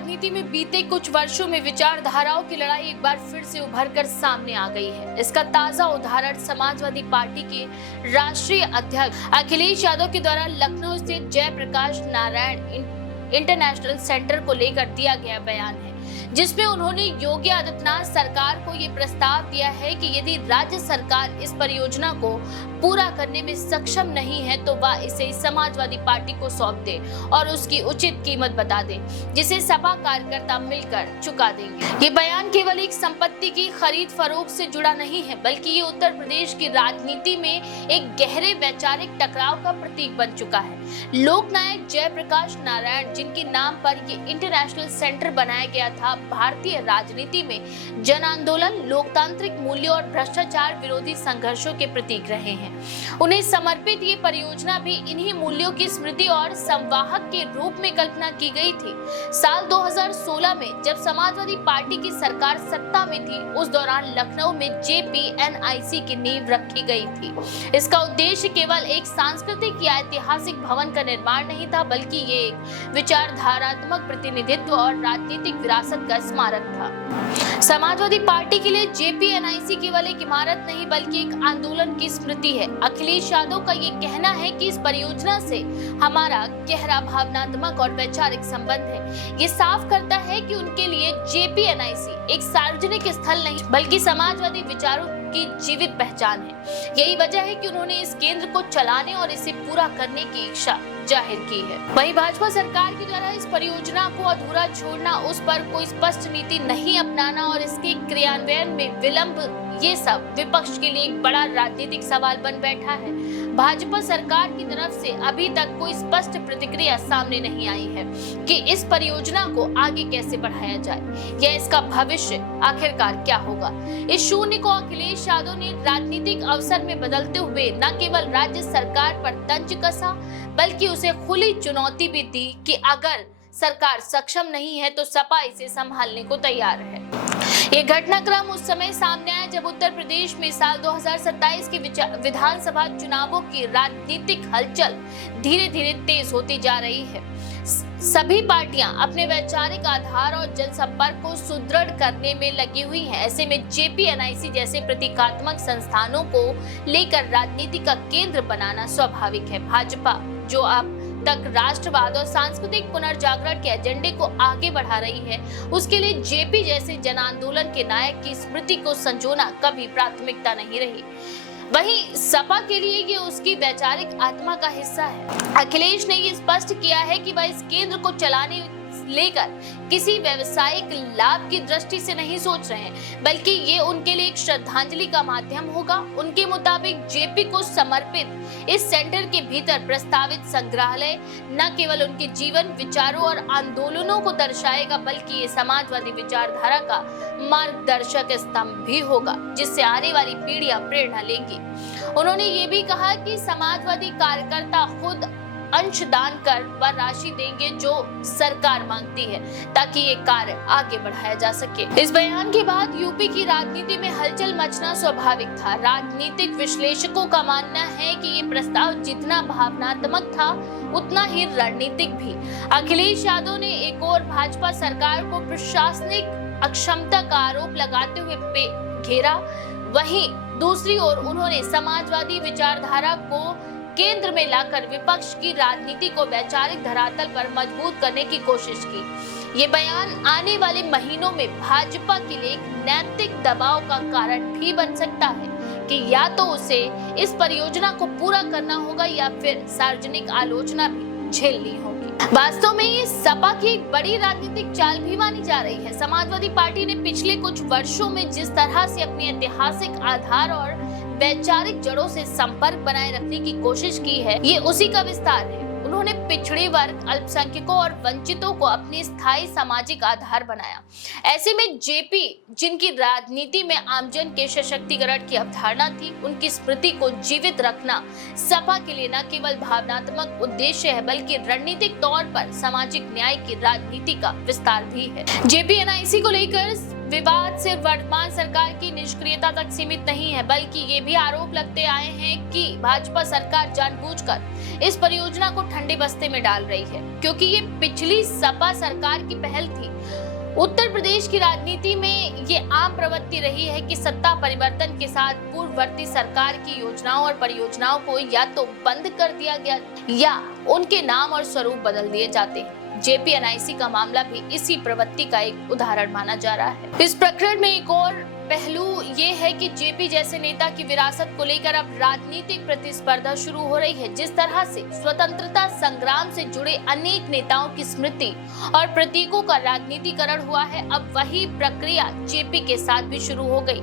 राजनीति में बीते कुछ वर्षों में विचारधाराओं की लड़ाई एक बार फिर से उभरकर सामने आ गई है। इसका ताजा उदाहरण समाजवादी पार्टी के राष्ट्रीय अध्यक्ष अखिलेश यादव के द्वारा लखनऊ स्थित जयप्रकाश नारायण इंटरनेशनल सेंटर को लेकर दिया गया बयान है, जिसमें उन्होंने योगी आदित्यनाथ सरकार को ये प्रस्ताव दिया है कि यदि राज्य सरकार इस परियोजना को पूरा करने में सक्षम नहीं है तो वह इसे समाजवादी पार्टी को सौंप दे और उसकी उचित कीमत बता दे, जिसे सपा कार्यकर्ता मिलकर चुका देंगे। ये बयान केवल एक संपत्ति की खरीद फरोख्त से जुड़ा नहीं है, बल्कि ये उत्तर प्रदेश की राजनीति में एक गहरे वैचारिक टकराव का प्रतीक बन चुका है। लोकनायक जयप्रकाश नारायण, जिनके नाम पर ये इंटरनेशनल सेंटर बनाया गया था, भारतीय राजनीति में जन आंदोलन, लोकतांत्रिक मूल्यों और भ्रष्टाचार विरोधी संघर्षों के प्रतीक रहे हैं। उन्हें समर्पित ये परियोजना भी इन्हीं मूल्यों की स्मृति और संवाहक के रूप में कल्पना की गई थी। साल 2016 में जब समाजवादी पार्टी की सरकार सत्ता में थी, उस दौरान लखनऊ में JPNIC की नींव रखी गई थी। इसका उद्देश्य केवल एक सांस्कृतिक या ऐतिहासिक भवन का निर्माण नहीं था, बल्कि ये एक विचारधारात्मक प्रतिनिधित्व और राजनीतिक विरासत का स्मारक था। समाजवादी पार्टी के लिए JPNIC केवल एक इमारत नहीं, बल्कि एक आंदोलन की स्मृति है। अखिलेश यादव का ये कहना है कि इस परियोजना से हमारा गहरा भावनात्मक और वैचारिक संबंध है। ये साफ करता है कि उनके लिए JPNIC एक सार्वजनिक स्थल नहीं, बल्कि समाजवादी विचारों की जीवित पहचान है। यही वजह है कि उन्होंने इस केंद्र को चलाने और इसे पूरा करने की इच्छा जाहिर की है। वहीं भाजपा सरकार के द्वारा इस परियोजना को अधूरा छोड़ना, उस पर कोई स्पष्ट नीति नहीं अपनाना और इसके क्रियान्वयन में विलंब, ये सब विपक्ष के लिए एक बड़ा राजनीतिक सवाल बन बैठा है। भाजपा सरकार की तरफ से अभी तक कोई स्पष्ट प्रतिक्रिया सामने नहीं आई है कि इस परियोजना को आगे कैसे बढ़ाया जाए या इसका भविष्य आखिरकार क्या होगा। इस शून्य को अखिलेश यादव ने राजनीतिक अवसर में बदलते हुए न केवल राज्य सरकार पर तंज कसा, बल्कि उसे खुली चुनौती भी दी कि अगर सरकार सक्षम नहीं है तो सपा इसे संभालने को तैयार है। ये घटनाक्रम उस समय सामने आया जब उत्तर प्रदेश में साल 2027 के विधानसभा चुनावों की राजनीतिक हलचल धीरे धीरे तेज होती जा रही है। सभी पार्टियां अपने वैचारिक आधार और जनसंपर्क को सुदृढ़ करने में लगी हुई हैं। ऐसे में JPNIC जैसे प्रतीकात्मक संस्थानों को लेकर राजनीति का केंद्र बनाना स्वाभाविक है। भाजपा, जो अब तक राष्ट्रवाद और सांस्कृतिक पुनर्जागरण के एजेंडे को आगे बढ़ा रही है, उसके लिए JP जैसे जन आंदोलन के नायक की स्मृति को संजोना कभी प्राथमिकता नहीं रही। वहीं सपा के लिए ये उसकी वैचारिक आत्मा का हिस्सा है। अखिलेश ने ये स्पष्ट किया है कि वह इस केंद्र को चलाने लेकर किसी व्यवसायिक लाभ की दृष्टि से नहीं सोच रहे हैं, बल्कि ये उनके लिए एक श्रद्धांजलि का माध्यम होगा। उनके मुताबिक JP को समर्पित इस सेंटर के भीतर प्रस्तावित संग्रहालय न केवल उनके जीवन, विचारों और आंदोलनों को दर्शाएगा, बल्कि ये समाजवादी विचारधारा का मार्गदर्शक स्तंभ भी होगा, जिससे आने वाली पीढ़ियां प्रेरणा लेंगी। उन्होंने ये भी कहा कि समाजवादी कार्यकर्ता खुद अंशदान कर वह राशि देंगे जो सरकार मांगती है, ताकि ये कार्य आगे बढ़ाया जा सके। इस बयान के बाद यूपी की राजनीति में हलचल मचना स्वाभाविक था। राजनीतिक विश्लेषकों का मानना है कि ये प्रस्ताव जितना भावनात्मक था, उतना ही रणनीतिक भी। अखिलेश यादव ने एक और भाजपा सरकार को प्रशासनिक अक्षमता का आरोप लगाते हुए घेरा, वहीं दूसरी ओर उन्होंने समाजवादी विचारधारा को केंद्र में लाकर विपक्ष की राजनीति को वैचारिक धरातल पर मजबूत करने की कोशिश की। ये बयान आने वाले महीनों में भाजपा के लिए एक नैतिक दबाव का कारण भी बन सकता है कि या तो उसे इस परियोजना को पूरा करना होगा या फिर सार्वजनिक आलोचना भी झेलनी होगी। वास्तव में ये सपा की एक बड़ी राजनीतिक चाल भी मानी जा रही है। समाजवादी पार्टी ने पिछले कुछ वर्षों में जिस तरह से अपनी ऐतिहासिक आधार और वैचारिक जड़ों से संपर्क बनाए रखने की कोशिश की है, ये उसी का विस्तार है। उन्होंने पिछड़े वर्ग, अल्पसंख्यकों और वंचितों को अपनी स्थायी सामाजिक आधार बनाया। ऐसे में JP, जिनकी राजनीति में आमजन के सशक्तिकरण की अवधारणा थी, उनकी स्मृति को जीवित रखना सपा के लिए न केवल भावनात्मक उद्देश्य है, बल्कि रणनीतिक तौर पर सामाजिक न्याय की राजनीति का विस्तार भी है। JPNIC को लेकर विवाद सिर्फ वर्तमान सरकार की निष्क्रियता तक सीमित नहीं है, बल्कि ये भी आरोप लगते आए हैं कि भाजपा सरकार जानबूझकर इस परियोजना को ठंडे बस्ते में डाल रही है, क्योंकि ये पिछली सपा सरकार की पहल थी। उत्तर प्रदेश की राजनीति में ये आम प्रवृत्ति रही है कि सत्ता परिवर्तन के साथ पूर्ववर्ती सरकार की योजनाओं और परियोजनाओं को या तो बंद कर दिया गया या उनके नाम और स्वरूप बदल दिए जाते हैं। जेपीएनआईसी का मामला भी इसी प्रवृत्ति का एक उदाहरण माना जा रहा है। इस प्रकरण में एक और पहलू ये है कि जेपी जैसे नेता की विरासत को लेकर अब राजनीतिक प्रतिस्पर्धा शुरू हो रही है। जिस तरह से स्वतंत्रता संग्राम से जुड़े अनेक नेताओं की स्मृति और प्रतीकों का राजनीतिकरण हुआ है, अब वही प्रक्रिया जेपी के साथ भी शुरू हो गई।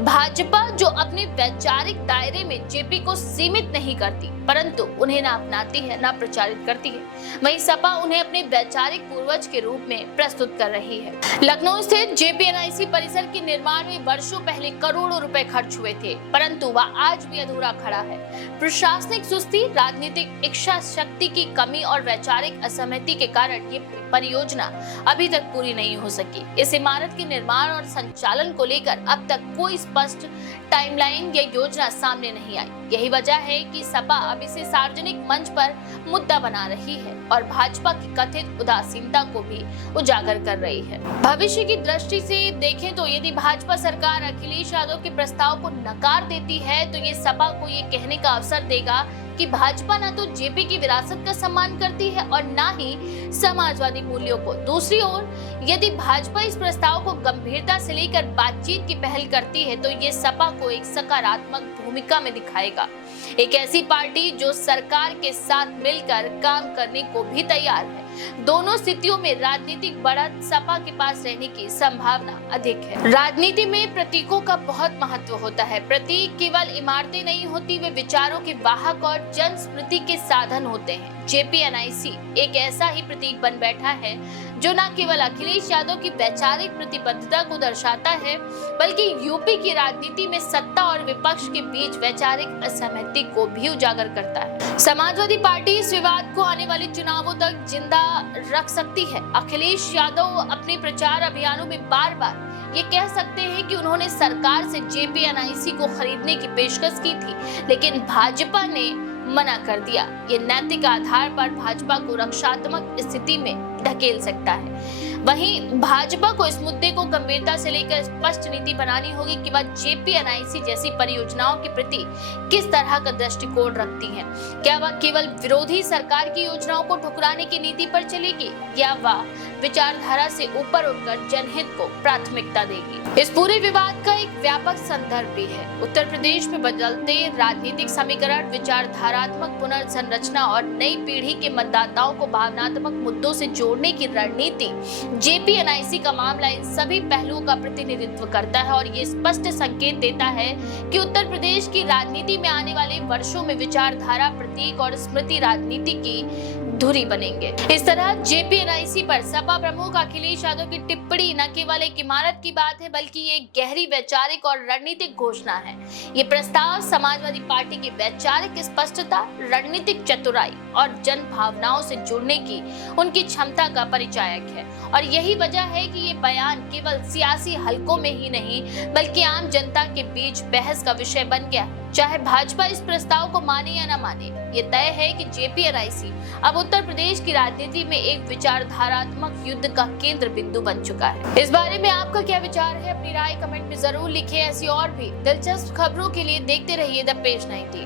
भाजपा जो अपने वैचारिक दायरे में जेपी को सीमित नहीं करती, परंतु उन्हें ना अपनाती है ना प्रचारित करती है, वहीं सपा उन्हें अपने वैचारिक पूर्वज के रूप में प्रस्तुत कर रही है। लखनऊ स्थित जेपीएनआईसी परिसर के निर्माण में वर्षों पहले करोड़ों रुपए खर्च हुए थे, परंतु वह आज भी अधूरा खड़ा है। प्रशासनिक सुस्ती, राजनीतिक इच्छा शक्ति की कमी और वैचारिक असहमति के कारण ये परियोजना अभी तक पूरी नहीं हो सकी। इस इमारत के निर्माण और संचालन को लेकर अब तक कोई स्पष्ट टाइमलाइन या योजना सामने नहीं आई। यही वजह है कि सपा अब इसे सार्वजनिक मंच पर मुद्दा बना रही है और भाजपा की कथित उदासीनता को भी उजागर कर रही है। भविष्य की दृष्टि से देखें तो यदि भाजपा सरकार अखिलेश यादव के प्रस्ताव को नकार देती है, तो ये सपा को ये कहने का अवसर देगा कि भाजपा न तो जेपी की विरासत का सम्मान करती है और न ही समाजवादी मूल्यों को। दूसरी ओर यदि भाजपा इस प्रस्ताव को गंभीरता से लेकर बातचीत की पहल करती है, तो ये सपा को एक सकारात्मक भूमिका में दिखाएगा, एक ऐसी पार्टी जो सरकार के साथ मिलकर काम करने को भी तैयार है। दोनों स्थितियों में राजनीतिक बढ़त सपा के पास रहने की संभावना अधिक है। राजनीति में प्रतीकों का बहुत महत्व होता है। प्रतीक केवल इमारतें नहीं होती, वे विचारों के वाहक और जन स्मृति के साधन होते हैं। जेपीएनआईसी एक ऐसा ही प्रतीक बन बैठा है जो न केवल अखिलेश यादव की वैचारिक प्रतिबद्धता को दर्शाता है, बल्कि यूपी की राजनीति में सत्ता और विपक्ष के बीच वैचारिक असहमति को भी उजागर करता है। समाजवादी पार्टी इस विवाद को आने वाले चुनावों तक जिंदा रख सकती है। अखिलेश यादव अपने प्रचार अभियानों में बार बार ये कह सकते हैं कि उन्होंने सरकार से जेपीएनआईसी को खरीदने की पेशकश की थी, लेकिन भाजपा ने मना कर दिया। ये नैतिक आधार पर भाजपा को रक्षात्मक स्थिति में धकेल सकता है। वहीं भाजपा को इस मुद्दे को गंभीरता से लेकर स्पष्ट नीति बनानी होगी कि वह जेपीएनआईसी जैसी परियोजनाओं के प्रति किस तरह का दृष्टिकोण रखती है। क्या वह केवल विरोधी सरकार की योजनाओं को ठुकराने की नीति पर चलेगी या वह विचारधारा से ऊपर उठकर जनहित को प्राथमिकता देगी। इस पूरे विवाद का एक व्यापक संदर्भ भी है। उत्तर प्रदेश में बदलते राजनीतिक समीकरण, विचारधारात्मक पुनर्संरचना और नई पीढ़ी के मतदाताओं को भावनात्मक मुद्दों से जोड़ने की रणनीति, जेपीएनआईसी का मामला इन सभी पहलुओं का प्रतिनिधित्व करता है और ये स्पष्ट संकेत देता है कि उत्तर प्रदेश की राजनीति में आने वाले वर्षों में विचारधारा, प्रतीक और स्मृति राजनीति की धुरी बनेंगे। इस तरह जेपीएनआईसी पर सपा प्रमुख अखिलेश यादव की टिप्पणी न केवल एक इमारत की बात है, बल्कि ये गहरी वैचारिक और रणनीतिक घोषणा है। ये प्रस्ताव समाजवादी पार्टी की वैचारिक स्पष्टता, रणनीतिक चतुराई और जन भावनाओं से जुड़ने की उनकी क्षमता का परिचायक है और यही वजह है कि ये बयान केवल सियासी हलकों में ही नहीं, बल्कि आम जनता के बीच बहस का विषय बन गया है। चाहे भाजपा इस प्रस्ताव को माने या न माने, ये तय है कि जेपीएनआईसी अब उत्तर प्रदेश की राजनीति में एक विचारधारात्मक युद्ध का केंद्र बिंदु बन चुका है। इस बारे में आपका क्या विचार है? अपनी राय कमेंट में जरूर लिखें। ऐसी और भी दिलचस्प खबरों के लिए देखते रहिए द पेज 19।